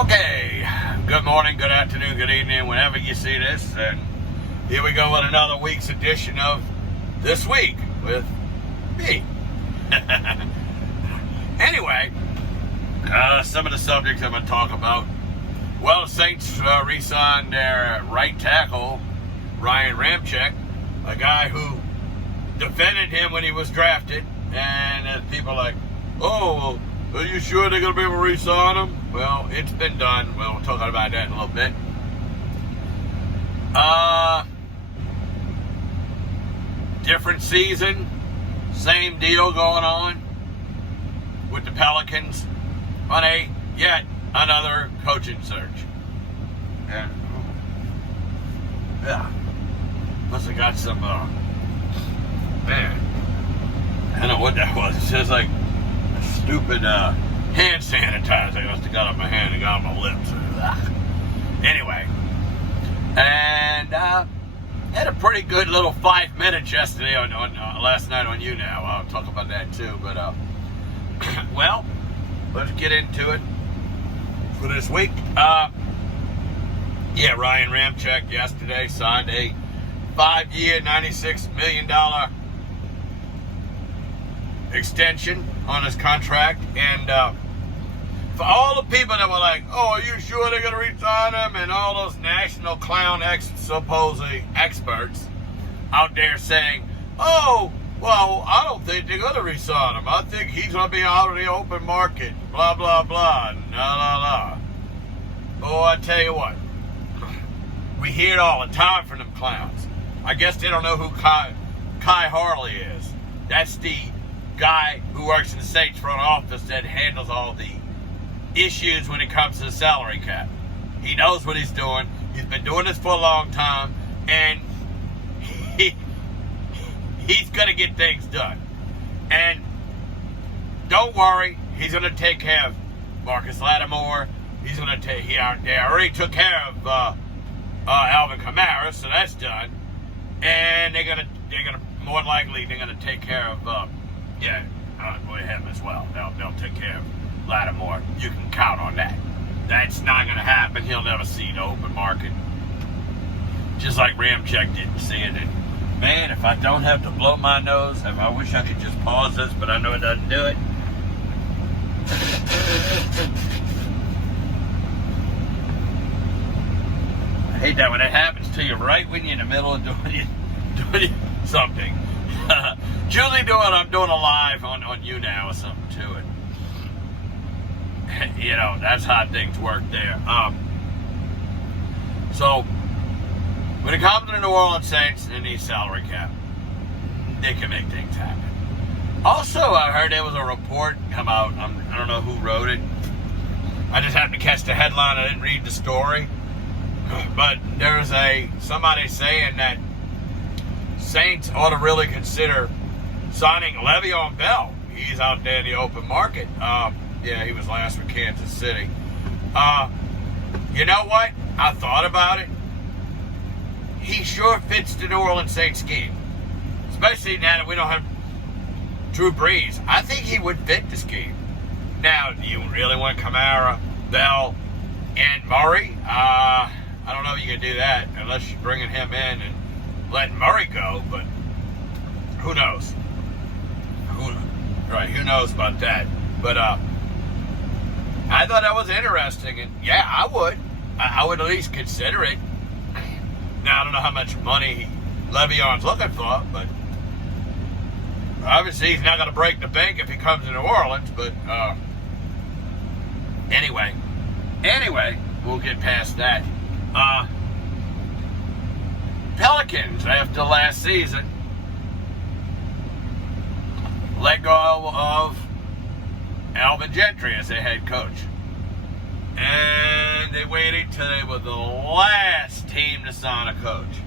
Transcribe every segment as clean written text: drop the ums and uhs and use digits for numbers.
Okay, good morning, good afternoon, good evening, whenever you see this. And here we go with another week's edition of This Week with me. Anyway, some of the subjects I'm going to talk about. Well, the Saints re-signed their right tackle, Week-Ramczyk, a guy who defended him when he was drafted. And people are like, oh, are you sure they're going to be able to re-sign him? Well, it's been done. We'll talk about that in a little bit. Different season, same deal going on with the Pelicans on yet another coaching search. And, yeah, must have got some, man, I don't know what that was. It's just like a stupid, hand sanitizer I must have got on my hand and got on my lips. Anyway, and had a pretty good little 5 minutes yesterday on last night on YouNow. I'll talk about that too. But well, let's get into it for this week. Yeah, Week-Ramczyk yesterday signed a 5-year, $96 million extension on his contract, and for all the people that were like, oh, are you sure they're going to re-sign him, and all those national clown supposedly experts out there saying, oh, well, I don't think they're going to re-sign him, I think he's going to be out of the open market, blah, blah, blah, la. Oh, I tell you what, we hear it all the time from them clowns. I guess they don't know who Kai Harley is. That's the guy who works in the Saints front office that handles all the issues when it comes to the salary cap. He knows what he's doing. He's been doing this for a long time, and he's going to get things done. And don't worry, he's going to take care of Marcus Lattimore. He's going to take. They already took care of Alvin Kamara, so that's done. And they're gonna more likely they're gonna take care of him as well. They'll take care of Lattimore. You can count on that. That's not gonna happen. He'll never see the open market. Just like Ramczyk didn't see it. And man, if I don't have to blow my nose, I wish I could just pause this, but I know it doesn't do it. I hate that when it happens to you right when you're in the middle of doing something. Usually I'm doing a live on YouNow or something to it. You know, that's how things work there. So, when it comes to the New Orleans Saints and the salary cap, they can make things happen. Also, I heard there was a report come out. I don't know who wrote it. I just happened to catch the headline. I didn't read the story. But there's somebody saying that Saints ought to really consider signing Le'Veon Bell. He's out there in the open market. Yeah, he was last with Kansas City. You know what? I thought about it. He sure fits the New Orleans Saints scheme. Especially now that we don't have Drew Brees. I think he would fit the scheme. Now, do you really want Kamara, Bell, and Murray? I don't know if you can do that unless you're bringing him in and letting Murray go, but who knows? Who knows about that? But I thought that was interesting, and yeah, I would. I would at least consider it. Now, I don't know how much money Le'Veon's looking for, but obviously he's not going to break the bank if he comes to New Orleans, but anyway, we'll get past that. Pelicans, after last season, let go of Alvin Gentry as their head coach. And they waited till they were the last team to sign a coach.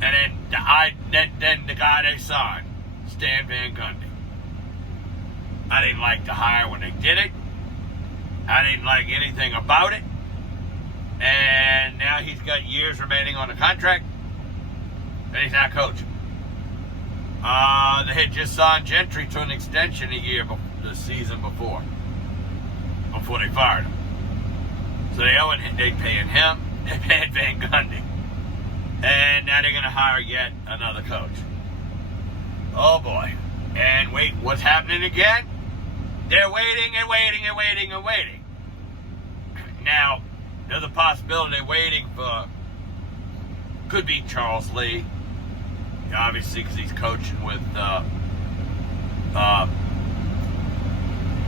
And then the guy they signed, Stan Van Gundy. I didn't like the hire when they did it. I didn't like anything about it. And now he's got years remaining on the contract, and he's not coaching. They had just signed Gentry to an extension the season before they fired him. So they paying him, they paying Van Gundy. And now they're going to hire yet another coach. Oh boy. And wait, what's happening again? They're waiting and waiting and waiting and waiting. Now, there's a possibility they're waiting for, could be Charles Lee, obviously because he's coaching with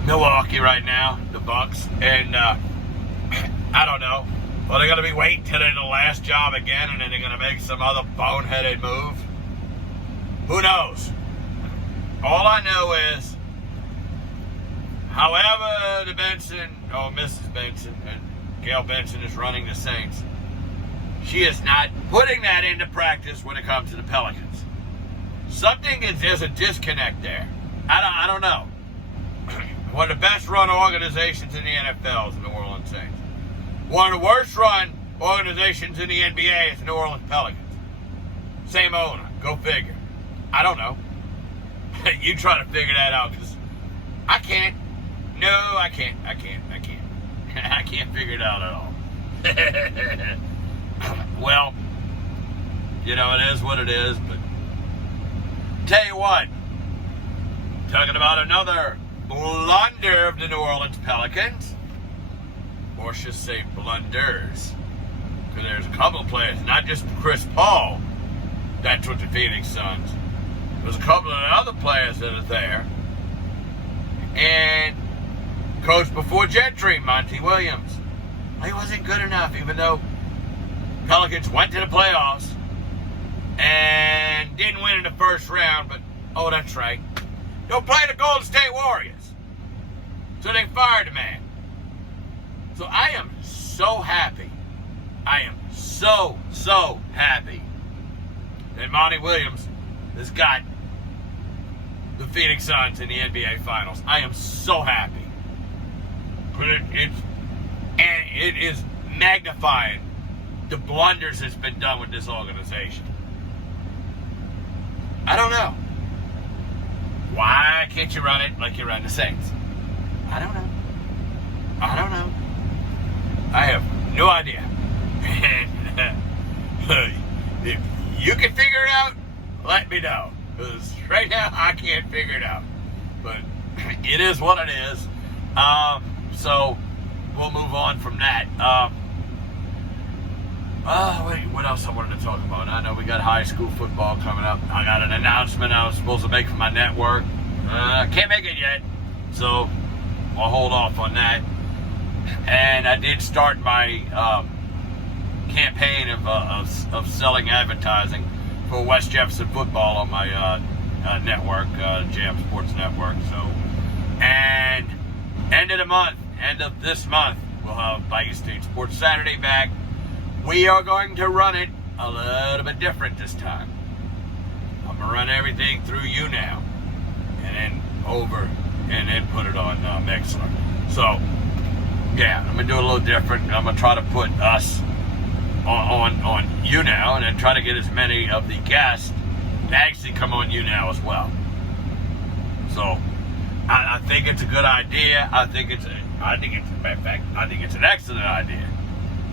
Milwaukee right now, the Bucks, and I don't know. Well, they're going to be waiting till they're in the last job again, and then they're going to make some other boneheaded move. Who knows? All I know is, however the Mrs. Benson, and Gail Benson is running the Saints, she is not putting that into practice when it comes to the Pelicans. There's a disconnect there. I don't know. One of the best run organizations in the NFL is the New Orleans Saints. One of the worst run organizations in the NBA is the New Orleans Pelicans. Same owner. Go figure. I don't know. You try to figure that out, because I can't. No, I can't. I can't figure it out at all. Well, it is what it is, but tell you what, talking about another blunder of the New Orleans Pelicans, or should say blunders, because there's a couple of players, not just Chris Paul, that's what the Phoenix Suns. There's a couple of other players that are there, and coach before Gentry, Monty Williams, he wasn't good enough, even though Pelicans went to the playoffs and didn't win in the first round, but, oh, that's right, they'll play the Golden State Warriors. So they fired the man. So I am so happy. I am so happy that Monty Williams has got the Phoenix Suns in the NBA Finals. I am so happy. But it is magnifying the blunders that's been done with this organization. I don't know. Why can't you run it like you run the Saints? I don't know. I have no idea. If you can figure it out, let me know. Because right now, I can't figure it out. But it is what it is. So we'll move on from that. What else I wanted to talk about? I know we got high school football coming up. I got an announcement I was supposed to make for my network. Can't make it yet, so I'll hold off on that. And I did start my campaign of selling advertising for West Jefferson football on my network, Jam Sports Network. So, and end of this month, we'll have Bayou State Sports Saturday back. We are going to run it a little bit different this time. I'm going to run everything through YouNow, and then put it on Mixler. So, yeah, I'm going to do it a little different. I'm going to try to put us on YouNow, and then try to get as many of the guests to actually come on YouNow as well. So, I think it's a good idea. I think it's an excellent idea.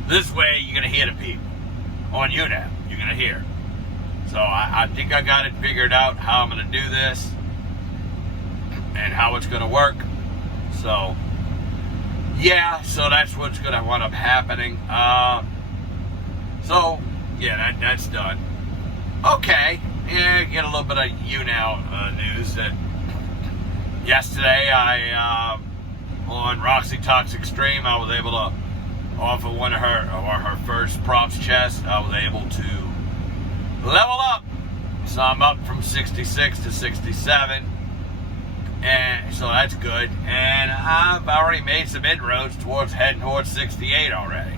This way, you're going to hear the people on YouNow. You're going to hear. So I think I got it figured out how I'm going to do this and how it's going to work. So, yeah, so that's what's going to wind up happening. So, yeah, that's done. Okay, yeah, get a little bit of YouNow news. That yesterday, on Roxy Talks Extreme, I was able to offer one of her first props chest. I was able to level up. So I'm up from 66 to 67. And so that's good. And I've already made some inroads heading towards 68 already.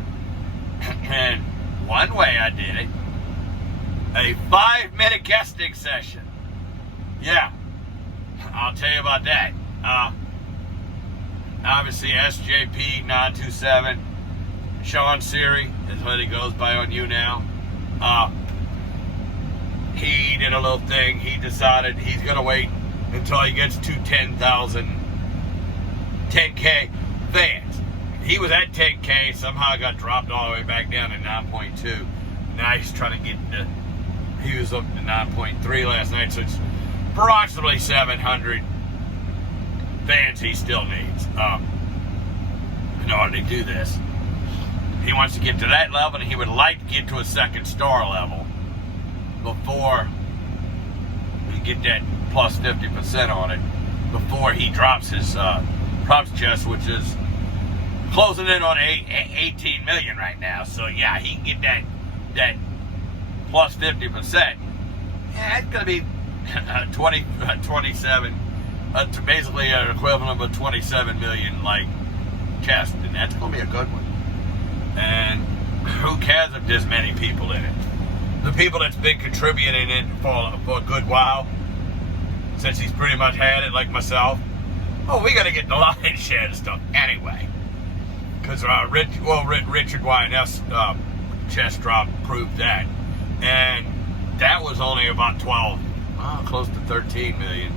And one way I did it, a 5-minute guesting session. Yeah, I'll tell you about that. Obviously, SJP 927, Sean Siri is what he goes by on YouNow. He did a little thing. He decided he's going to wait until he gets to 10K fans. he was at 10K, somehow got dropped all the way back down to 9.2. Now he's trying to get he was up to 9.3 last night, so it's approximately 700 fans he still needs in order to do this. He wants to get to that level, and he would like to get to a second star level before he get that plus 50% on it, before he drops his props chest, which is closing in on 18 million right now. So yeah, he can get that plus 50%. Yeah, it's gonna be 27, basically an equivalent of a 27 million like chest, and that's gonna be a good one. And who cares if there's many people in it? The people that's been contributing it for a good while, since he's pretty much had it, like myself. Oh, we gotta get the lion's share of stuff anyway, because Richard YNS chest drop proved that, and that was only about 12, close to 13 million,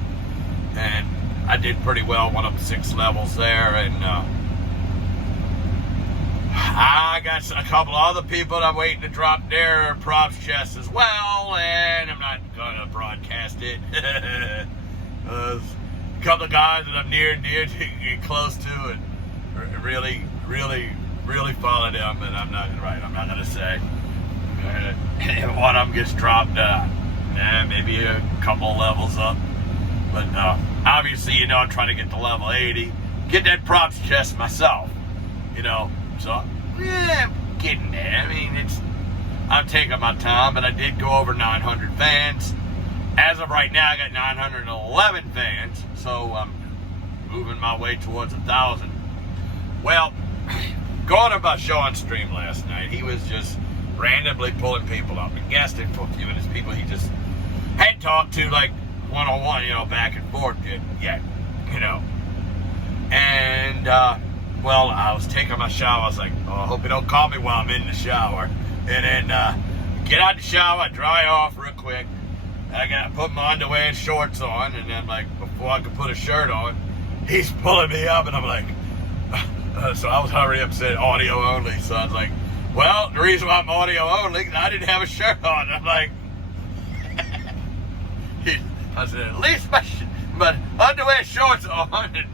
and I did pretty well, went up 6 levels there, and I got a couple other people that I'm waiting to drop their props chest as well, and I'm not gonna broadcast it. A couple of guys that I'm near to close to, and really follow them, but I'm not gonna say. One of them gets dropped, maybe a couple levels up, but obviously, I'm trying to get to level 80, get that props chest myself, so yeah, I'm getting there. I mean, I'm taking my time, but I did go over 900 fans. As of right now, I got 911 fans, so I'm moving my way towards 1,000. Well, going about Sean's stream last night, he was just randomly pulling people up and guesting for a few minutes. People he just hadn't talked to, like, one-on-one, back and forth yet, And, well, I was taking my shower. I was like, I hope you don't call me while I'm in the shower. And then get out the shower, dry off real quick. I got to put my underwear and shorts on, and then, like, before I could put a shirt on, he's pulling me up, and I'm like, so I was hurrying up, said audio only. So I was like, well, the reason why I'm audio only is I didn't have a shirt on. I'm like, I said, at least my underwear shorts on,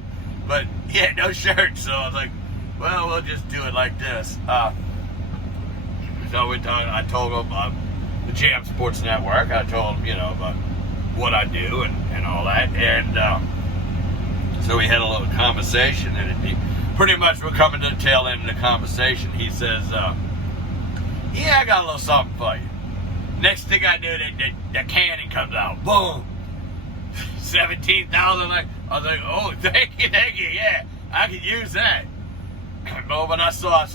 but yeah, no shirt. So I was like, well, we'll just do it like this. So I told him the Jam Sports Network. I told him, about what I do and all that. And so we had a little conversation, and pretty much we're coming to the tail end of the conversation. He says, yeah, I got a little something for you. Next thing I knew, the cannon comes out. Boom. 17,000. I was like, oh, thank you, yeah, I could use that. But when I saw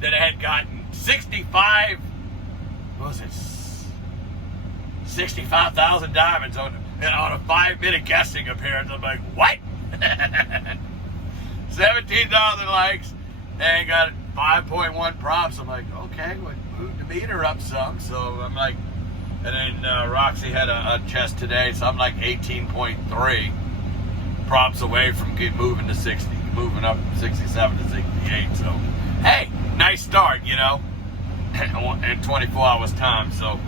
that I had gotten 65,000 diamonds on a 5-minute guessing appearance. I'm like, what? 17,000 likes and got 5.1 props. I'm like, okay, well, move the meter up some. So I'm like, and then Roxy had a chest today, so I'm like 18.3 props away from moving to 60, moving up from 67 to 68. So, hey, nice start, in 24 hours time. So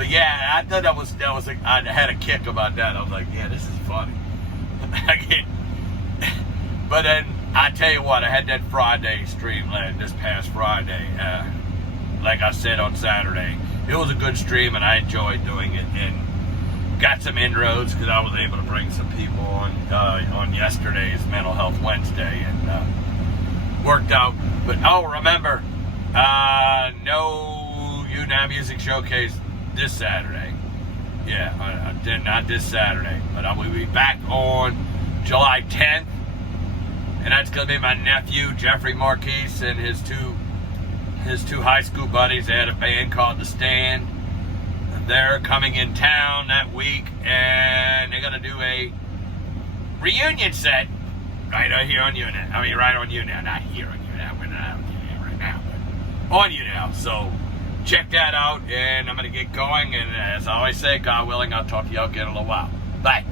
yeah, I thought that was I had a kick about that. I was like, yeah, this is funny. But then I tell you what, I had that Friday stream this past Friday. Like I said on Saturday, it was a good stream, and I enjoyed doing it, and got some inroads because I was able to bring some people on yesterday's Mental Health Wednesday, and worked out. But remember, no YouNow Music Showcase this Saturday. Yeah, not this Saturday, but I will be back on July 10th, and that's going to be my nephew Jeffrey Marquise and his two high school buddies. They had a band called The Stand. They're coming in town that week, and they're going to do a reunion set right here on YouNow. I mean, right on YouNow, not here on YouNow. We're not on YouNow right now, but on YouNow. So check that out, and I'm going to get going. And as I always say, God willing, I'll talk to you all again in a little while. Bye.